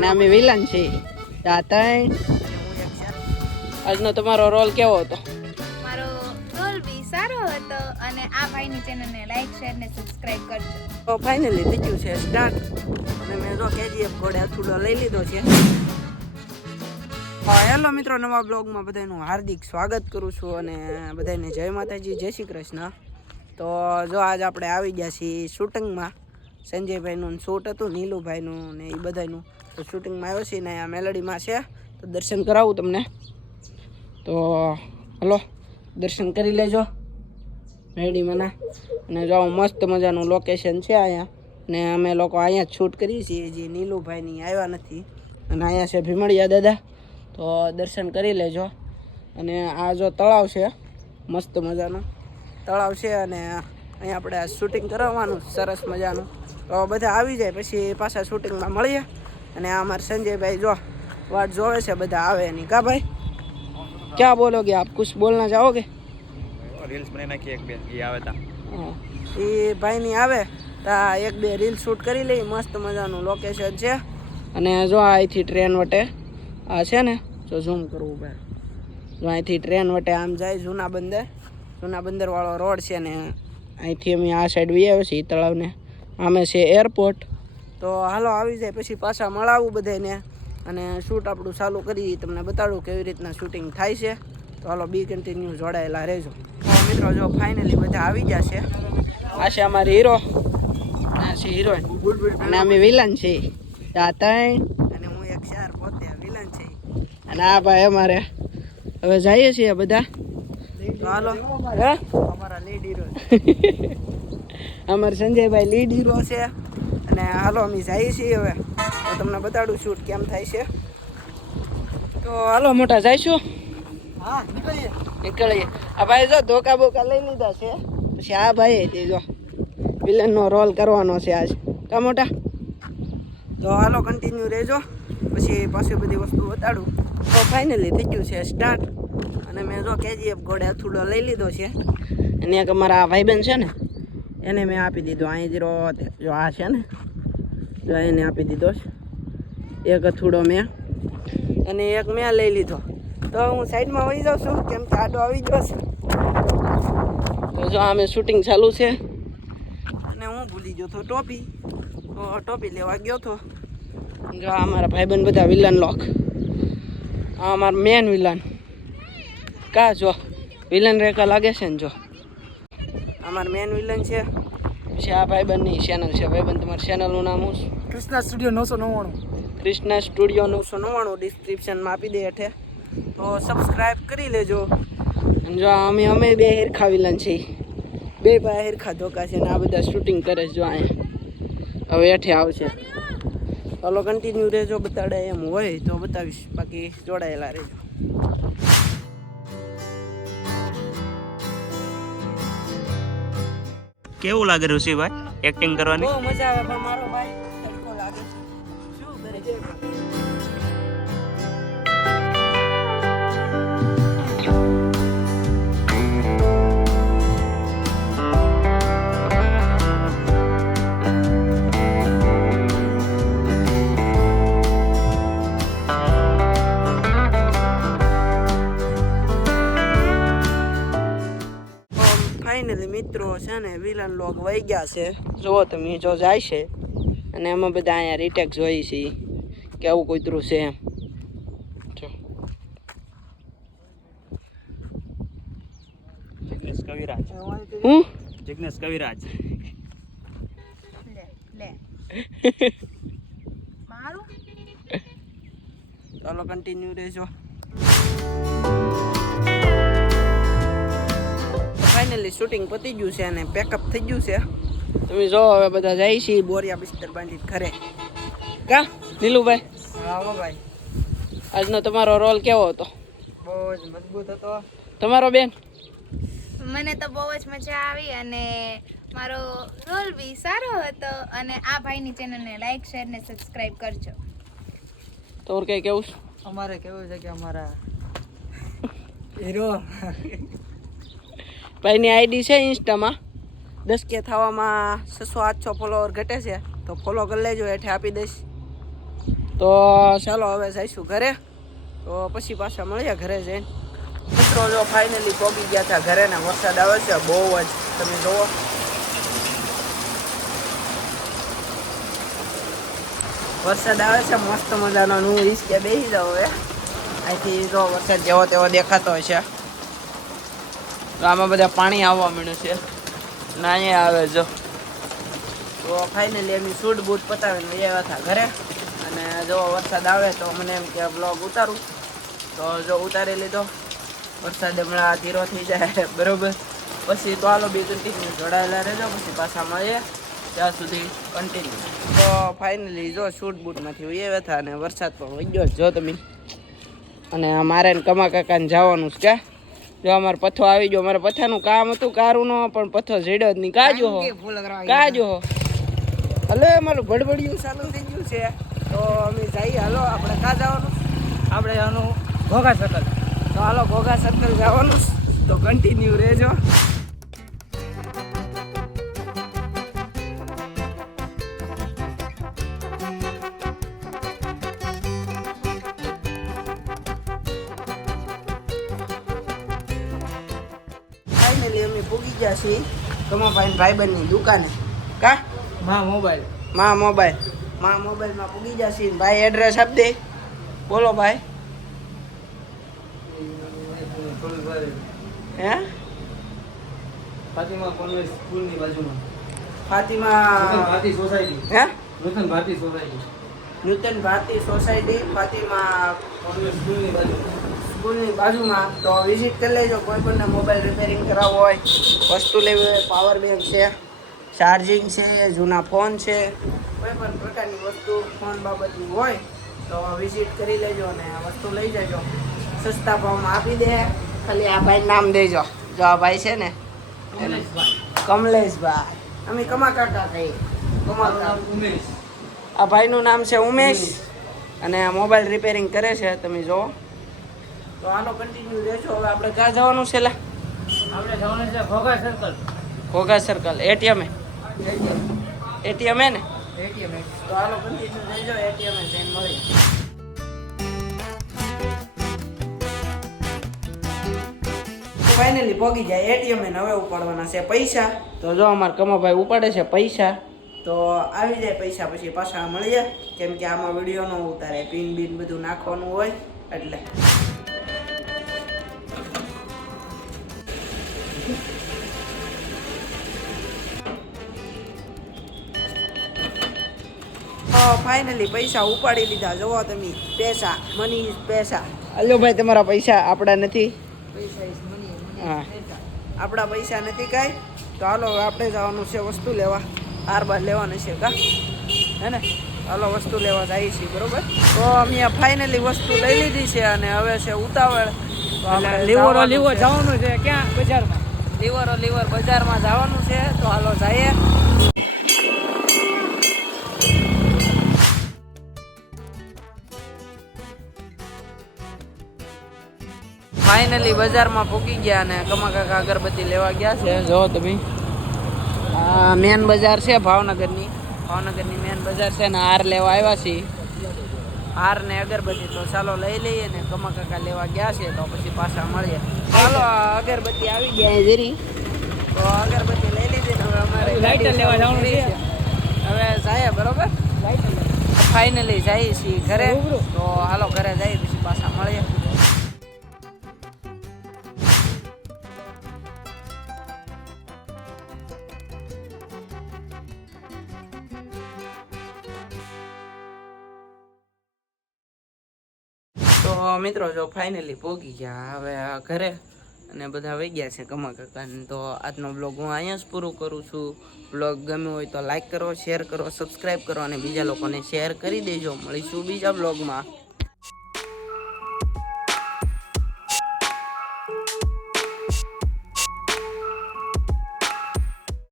અને અમે વિલન છીએ. તાતણ આજનો તમારો રોલ કેવો હતો? મારો રોલ બી સારો હતો અને આ ભાઈની ચેનલને લાઈક શેર ને સબસ્ક્રાઇબ કરજો. તો ફાઇનલી થઈ ગયું છે સ્ટાર્ટ અને મેં જો KGF ઘોડે અથુડો લઈ લીધો છે. હેલો મિત્રો, નવા બ્લોગમાં બધાનું હાર્દિક સ્વાગત કરું છું અને બધાને જય માતાજી, જય શ્રી કૃષ્ણ. તો જો આજ આપણે આવી ગયા છીએ શૂટિંગમાં. સંજયભાઈનું શૂટ હતું, નીલુભાઈનું ને એ બધાનું. તો શૂટિંગમાં આવ્યો છીએ ને આ મેલડીમાં છે, તો દર્શન કરાવું તમને. તો હલો, દર્શન કરી લેજો મેલડીમાંના. અને જો મસ્ત મજાનું લોકેશન છે અહીંયા, ને અમે લોકો અહીંયા જ શૂટ કરીએ છીએ. જે નીલુભાઈની આવ્યા નથી અને અહીંયા છે ભીમડિયા દાદા. તો દર્શન કરી લેજો. અને આ જો તળાવ છે, મસ્ત મજાનું તળાવ છે અને અહીંયા આપણે આ શૂટિંગ કરાવવાનું સરસ મજાનું. તો બધા આવી જાય પછી પાછા શૂટિંગમાં મળીએ. અને આ અમારા સંજયભાઈ જો વાટ જોવે છે, બધા આવે નહીં. કા ભાઈ, क्या बोलोगे आप? कुछ बोलना चाहोगे? રીલ્સ બનાવી નાખી એક બે એ આવે તા એ ભાઈની આવે તા એક બે રીલ શૂટ કરી લઈ. મસ્ત મજાનું લોકેશન છે. અને જો અહીંથી ટ્રેન વટે આ છે ને, જો ઝૂમ કરવું ભાઈ, જો અહીંથી ટ્રેન વટે આમ જાય જૂના બંદરવાળો રોડ છે. ને અહીંથી અમે આ સાઈડ વી આવે છે એ તળાવને, આમે છે એરપોર્ટ. તો હાલો આવી જાય પછી પાછા મળાવું બધાને અને શૂટ આપણું ચાલુ કરી તમને બતાડું કેવી રીતના શૂટિંગ થાય છે. તો હાલો બી કન્ટિન્યુ જોડાયેલા રહેજો. તો મિત્રો જો ફાઇનલી બધા આવી ગયા છે. આ છે અમારી હીરો, આ છે હિરોઈન અને અમે વિલન છીએ. તાતણ અને હું એક શાર પોતે વિલન છે. અને આ ભાઈ અમારે હવે જઈએ છીએ બધા. તો હાલો, હે અમારા લીડ હીરો અમારા સંજયભાઈ લીડ હીરો છે. અને હાલો અમે જઈએ છીએ હવે. તો તમને બતાડું શૂટ કેમ થાય છે. તો હાલો મોટા જઈશું. હા, નીકળીએ. આ ભાઈ જો ધોકા બોકા લઈ લીધા છે. પછી આ ભાઈ તે જો વિલનનો રોલ કરવાનો છે આજ. કા મોટા? તો હાલો કન્ટિન્યુ રહેજો, પછી પાછી બધી વસ્તુ બતાડું. તો ફાઇનલી થઈ ગયું છે સ્ટાર્ટ અને મેં જો KGF ઘોડે અથુડો લઈ લીધો છે. અને એક અમારા ભાઈબંધ છે ને, એને મેં આપી દીધો. અહીં જો આ છે ને, જો એને આપી દીધો છે એક અથુડો મેં, અને એક મેં લઈ લીધો. તો હું સાઈડમાં વહી જાઉં છું કેમ કે આડો આવી ગયો છે. તો જો અમે શૂટિંગ ચાલુ છે અને હું ભૂલી ગયો હતો ટોપી, તો ટોપી લેવા ગયો હતો. જો અમારા ભાઈબંધ બધા વિલન લોક, આ અમારા મેન વિલન. કા જો વિલન રેખા લાગે છે ને, જો અમારા મેન વિલન છે. પછી આ ભાઈબંધની ચેનલ છે. ભાઈબંધ તમારી ચેનલનું નામ શું? કૃષ્ણા સ્ટુડિયો 999. કૃષ્ણા સ્ટુડિયો 999 ડિસ્ક્રિપ્શનમાં આપી દે હેઠે. તો સબસ્ક્રાઈબ કરી લેજો. અને જો અમે બે હિરખા વિલન છીએ, બે ભાઈ હિરખા ધોકા છે. ને આ બધા શૂટિંગ કરે છે જો અહીંયા. હવે હેઠે આવશે. ચાલો કન્ટિન્યુ રહેજો, બતાડે એમ હોય તો બતાવીશ, બાકી જોડાયેલા રહેજો. કેવું લાગે ઋષિભાઈ એક્ટિંગ કરવાની? બહુ મજા આવે, પણ મારો ભાઈ તડકો લાગે છે. શું કરે છે? ફાઇનલી મિત્રો છે ને વિલન લોગ વહી ગયા છે. જુઓ તમે, જો જાય છે અને એમાં બધા અહીંયા રીટેક જોઈએ છે કે આવું કૂતરું છે એમ. જો જિગ્નેશ કવિરાજ. હું જિગ્નેશ કવિરાજ. લે મારું ચાલો કન્ટિન્યુ રહેજો. ફાઇનલી શૂટિંગ પતી ગયું છે અને પેકઅપ થઈ ગયું છે. તમે જો હવે બધા જાય છે બોરિયા બિસ્તર બાંધી ઘરે. કા નીલુભાઈ? હા ભાઈ, આજનો તમારો રોલ કેવો હતો? બહુ જ મજબૂત હતો. તમારો બેન? મને તો બહુ જ મજા આવી અને મારો રોલ બી સારો હતો. અને આ ભાઈની ચેનલને લાઈક શેર ને સબસ્ક્રાઇબ કરજો. તમારું કઈ કેવું છે? અમારે કેવું છે કે અમારા હીરો ભાઈની આઈડી છે ઇન્સ્ટામાં, 10K થવામાં 600-800 ફોલોવર ઘટે છે. તો ફોલો કરી લેજો, હેઠે આપી દઈશ. તો ચાલો હવે જઈશું ઘરે, તો પછી પાછા મળીએ ઘરે જઈને. મિત્રો જો ફાઇનલી પહોંચી ગયા હતા ઘરે ને વરસાદ આવે છે બહુ જ, તમે જુઓ. વરસાદ આવે છે મસ્ત મજાનો. હું હિંચકે બેસી જાઉં હવે. અહીંથી જો વરસાદ જેવો તેવો દેખાતો હોય છે. તો આમાં બધા પાણી આવવા માંડ્યું છે ને અહીંયા આવે જો. તો ફાઇનલી એમની શૂટ બૂટ પતાવીને આવ્યા હતા ઘરે. અને જો વરસાદ આવે તો મને એમ કે બ્લોગ ઉતારું, તો જો ઉતારી લીધો. વરસાદ હમણાં ધીરો થઈ જાય બરોબર, પછી તો હાલો બી કન્ટિન્યુ જોડાયેલા રહેજો, પછી પાછા મળીએ ત્યાં સુધી કન્ટિન્યુ. તો ફાઇનલી જો શૂટ બૂટમાંથી આવ્યા હતા અને વરસાદ પણ વહી ગયો જો તમે. અને મારે ને કમા કાકાને જવાનું છે કે જો અમારે પથ્થો આવી ગયો. મારે પથ્થાનું કામ હતું કારુંનો, પણ પથ્થો જડ્યો જ નહીં. કાજો હો કાજો હો. હલો મારું ભડભડિયું ચાલુ થઈ ગયું છે. તો અમે જઈએ. હાલો આપણે કાં જવાનું? આપણે જવાનું ઘોઘા સર્કલ. તો હાલો ઘોઘા સર્કલ જવાનું, તો કન્ટિન્યુ રહેજો. ફાઇનલી અમે પૂગી ગયા છીએ કમાભાઈ ભાઈબંધની દુકાને. કા માં મોબાઈલ. માં મોબાઈલમાં પૂગી ગયા છીએ. ભાઈ એડ્રેસ આપી દે. બોલો ભાઈ. હે ફાતિમા કોન્વેન્ટ સ્કૂલની બાજુમાં. ફાતિમા ભારતી સોસાયટી. હે નૂતન ભારતી સોસાયટી. નૂતન ભારતી સોસાયટી ફાતિમા કોન્વેન્ટ સ્કૂલની બાજુમાં. સ્કૂલની બાજુમાં. તો વિઝિટ કરી લેજો. કોઈ પણ મોબાઈલ રિપેરિંગ કરાવવો હોય, વસ્તુ લેવી હોય, પાવર બેંક છે, ચાર્જિંગ છે, જૂના ફોન છે, કોઈ પણ પ્રકારની વસ્તુ ફોન બાબતની હોય તો વિઝિટ કરી લેજો અને વસ્તુ લઈ જજો. સસ્તા ભાવમાં આપી દે. ખાલી આ ભાઈ નામ દેજો. જો આ ભાઈ છે ને કમલેશભાઈ. અમે કમા કાકા કહીએ. કમા કાકા. ઉમેશ. આ ભાઈનું નામ છે ઉમેશ અને મોબાઈલ રિપેરિંગ કરે છે, તમે જુઓ. તો આનો કન્ટિન્યુ રહેજો. હવે આપણે ક્યાં જવાનું છે? લા આપણે જવાનું છે Ghogha circle. Ghogha circle. ATM હે ને? એટીએમ. તો હાલો કન્ટિન્યુ રહેજો. એટીએમ જઈને મળીએ. ફાઇનલી પહોંચી જાય એટીએમ ને હવે ઉપાડવાના છે પૈસા. તો જો અમારા કમાભાઈ ઉપાડે છે પૈસા. તો આવી જાય પૈસા પછી પાછા મળીએ, કેમ કે આમાં વિડીયો ન ઉતારે, પિન બીન બધું નાખવાનું હોય એટલે. ફાઇનલી પૈસા ઉપાડી લીધા. જોવો તમે, પૈસા, મની ઇઝ પૈસા. અલ્યો ભાઈ તમારા પૈસા, આપણા નથી. હા, આપણા પૈસા નથી કાંઈ. તો હાલો આપણે જવાનું છે વસ્તુ લેવા. હાર બાર લેવાની છે કા, હે ને? હાલો વસ્તુ લેવા જઈએ છીએ બરોબર. તો અમે ફાઇનલી વસ્તુ લઈ લીધી છે અને હવે છે ઉતાવળ. તો આપણે લીવો જવાનું છે ક્યાં? બજારમાં. લીવર બજારમાં જવાનું છે. તો હાલો જઈએ. ફાઇનલી બજારમાં પૂકી ગયા અને કમા કાકા અગરબત્તી લેવા ગયા છે. જો તમે, આ મેન બજાર છે ભાવનગરની મેન બજાર છે ને હાર લેવા આવ્યા છીએ. હાર ને અગરબત્તી તો ચાલો લઈ લઈએ ને કમા કાકા લેવા ગયા છે. તો પછી પાછા મળીએ. ચાલો અગરબત્તી આવી ગયા જરી. તો અગરબત્તી લઈ લીધી ને હવે અમારે લાઇટર લેવા જવાનું છે. હવે જાય બરોબર. ફાઇનલી જઈએ છીએ ઘરે. તો હાલો ઘરે જઈએ પછી પાછા મળીએ. તો મિત્રો જો ફાઇનલી પહોંચી ગયા હવે ઘરે અને બધા વહી ગયા છે કમા કાકાને. તો આજનો બ્લોગ હું અહીંયા જ પૂરું કરું છું. બ્લોગ ગમ્યો હોય તો લાઈક કરો, શેર કરો, સબસ્ક્રાઈબ કરો અને બીજા લોકોને શેર કરી દેજો. મળીશું બીજા બ્લોગમાં.